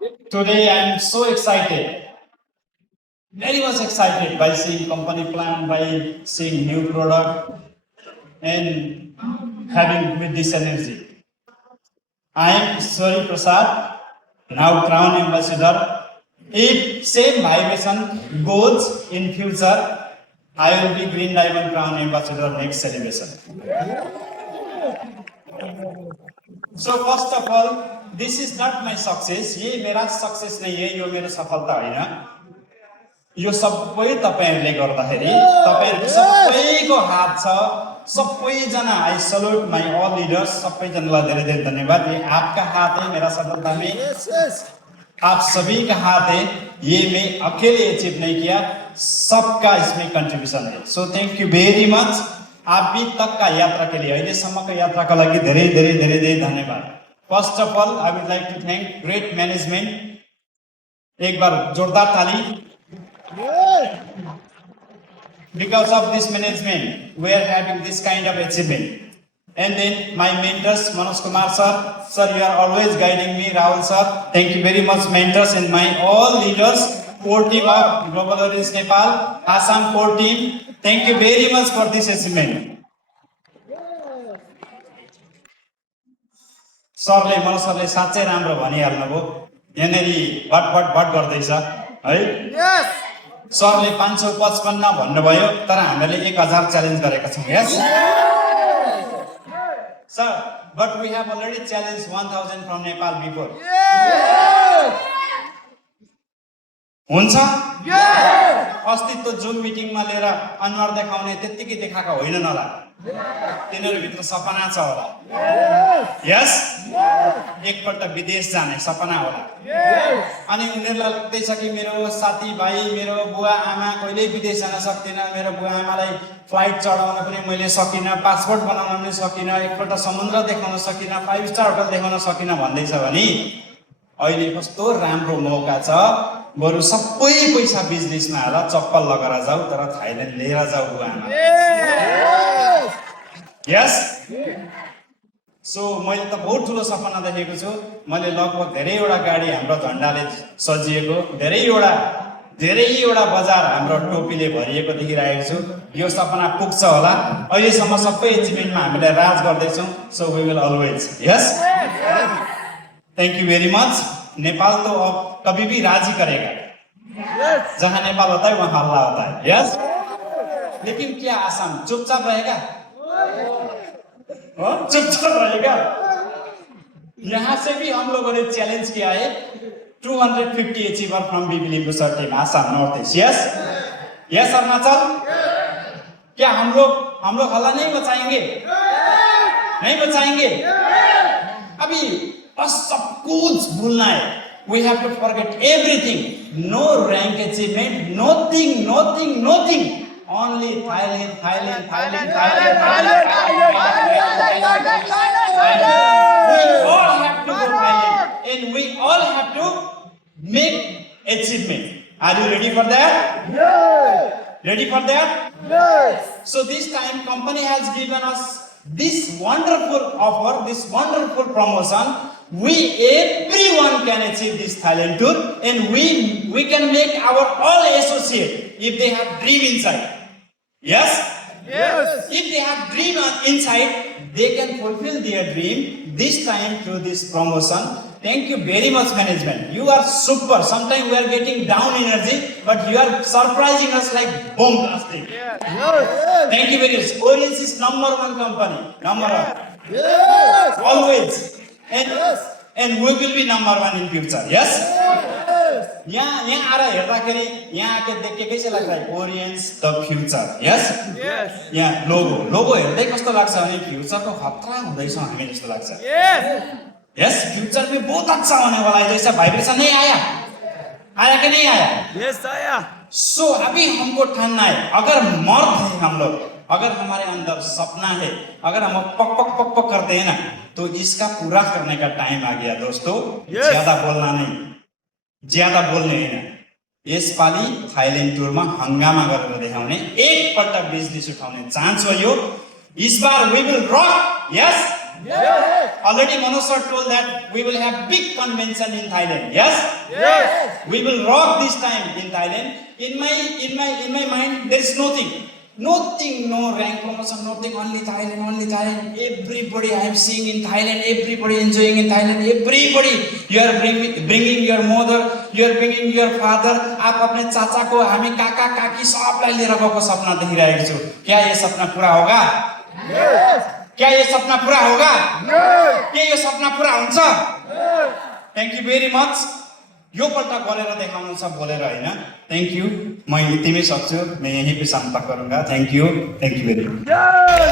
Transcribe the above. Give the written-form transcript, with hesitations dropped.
Today I am so excited, very much excited by seeing company plan, by seeing new product, and having with this energy. I am Swari Prasad, now Crown Ambassador. If same vibration goes in future, I will be Green Diamond Crown Ambassador next celebration. So first of all, this is not my success. ये मेरा success नहीं है, यो मेरो सफलता होइन. यो सबै तपाईहरुले गर्दाखेरि तपाईहरुको सबैको हात छ. सबैजना I salute my all leaders. सबैजनालाई धेरै धेरै धन्यवाद. ये आपका हाथ है मेरा सफलता में. आप सभी का हाथ है. ये मैं अकेले अचीव नहीं किया, सबका इसमें कंट्रीब्यूशन है. So thank you very much. आप भी तक का यात्रा के लिए अहिलेसम्मको यात्राका लागि धेरै धेरै धेरै धेरै धन्यवाद. First of all I would like to thank great management. एक बार जोरदार ताली. Because of this management, we are having this kind of achievement. And then my mentors, Manoj Kumar sir, you are always guiding me, Rahul sir. Thank you very much, mentors, and my all leaders, core team of Global Audience Nepal, Assam core team. Thank you very much for this achievement. सरले मनोज सरले साँच्चै राम्रो भनिहाल्नुभयो. यहाँनेरि भट गर्दैछ है. सरले 555 भन्नुभयो, तर हामीले 1000 च्यालेन्ज गरेका छौं. Yes sir, but we have already challenged 1000 from Nepal before. हुन्छ. अस्तित्व जुम मिटिङमा लिएर अनुहार देखाउने त्यतिकै देखाएको होइन नला. तिनीहरु भित्र सपना छ होला. यस एकपल्ट विदेश जाने सपना होला. अनि उनीहरुलाई लाग्दैछ कि मेरो साथीभाइ, मेरो बुवा आमा कहिले विदेश जान सक्दिन, मेरो बुवा आमालाई फ्लाइट चढाउन पनि मैले सकिन, पासपोर्ट बनाउन पनि सकिन, एकपल्ट समुद्र देखाउन सकिन, 5 स्टार होटल देखाउन सकिन भन्दैछ भने अहिले कस्तो राम्रो मौका छ. बरु सबै पैसा बिजनेसमा हाल, चप्पल लगाएर जाऊ, तर थाइल्यान्ड लिएर जाऊ बुवा आमा. यस सो मैले त बहुत ठुलो सपना देखेको छु. मैले लगभग धेरैवटा गाडी हाम्रो झन्डाले सजिएको, धेरैवटा बजार हाम्रो टोपीले भरिएको देखिरहेको छु. यो सपना पुग्छ होला. अहिलेसम्म सबै एचिभमेन्टमा हामीले राज गर्दैछौँ. So we will always. Yes thank you very much. Nepal तो अब कभी भी राज ही करेगा. जहां नेपाल होता है वहां हल्ला होता है. यस लेकिन क्या आसाम चुपचाप रहेगा? चुपचाप रहेगा? यहाँ से भी हम लोगों ने चैलेंज किया है. 250 अचीवर फ्रॉम बीबी लिंबू sir team Assam north east. Yes yes Arunachal, क्या हम लोग हल्ला नहीं मचाएंगे? नहीं मचाएंगे. अभी बस सब कुछ भूलना है. We have to forget everything. No rank achievement, nothing. Only Thailand. We all have to go Thailand, and we all have to make achievement. Are you ready for that? Yes. Ready for that? Yes. So this time company has given us this wonderful offer, this wonderful promotion. Everyone can achieve this Thailand tour, and we can make our all associate if they have dream inside. Yes? Yes. If they have dream inside, they can fulfill their dream this time through this promotion. Thank you very much, management. You are super. Sometimes we are getting down energy, but you are surprising us like bomb blasting. Yes. Thank you very much. Orience is #1 company. Number 1. Yes. Always. And we will be #1 in future. Yes. यहाँ आएर हेर्दाखेरि यहाँ आके देख के कैसे लाग्छ? ओरियन्स the future. Yes यहाँ लोगो हेर्दै कस्तो लाग्छ भने फ्युचरको खतरा हुँदैछ हामी जस्तो लाग्छ. यस फ्यूचर में बहुत अच्छा होने वाला है. जैसा वाइब्रेशन नहीं आया कि नहीं आया? यस आया. सो अभी हमको ठानना है, अगर मर्द है हम लोग, अगर हमारे अंदर सपना है, अगर हम पक करते हैं ना, तो इसका पूरा करने का टाइम आ गया दोस्तों. ज्यादा बोलना नहीं, ज्यादा बोल्ने हैन. यसपालि थाइल्यान्ड टुरमा हंगामा गरेर देखाउने, एकपल्ट बिजनेस उठाउने चान्स हो यो. इस बार वी विल रक. Yes Already Manoj sir told that we will have big convention in Thailand. Yes? We will rock this time in Thailand. In my mind, there is nothing. Nothing, no rank promotion, nothing, only Thailand, only Thailand. Everybody I am seeing in Thailand, everybody enjoying in Thailand, everybody. You are bringing your mother, you are bringing your father. आप अपने चाचा को, हामी काका काकी सबलाई लिएर गएको सपना देखिरहेको छु. क्या ये सपना पूरा होगा? क्या ये सपना पूरा होगा? के यो सपना पूरा हुन्छ? Thank you very much. यो पल्ट गरेर देखाउनु छ बोलेर हैन. Thank you. म यतिमै सक्छु. मैं यहीं पे समाप्त करूंगा. Thank you. Thank you very much.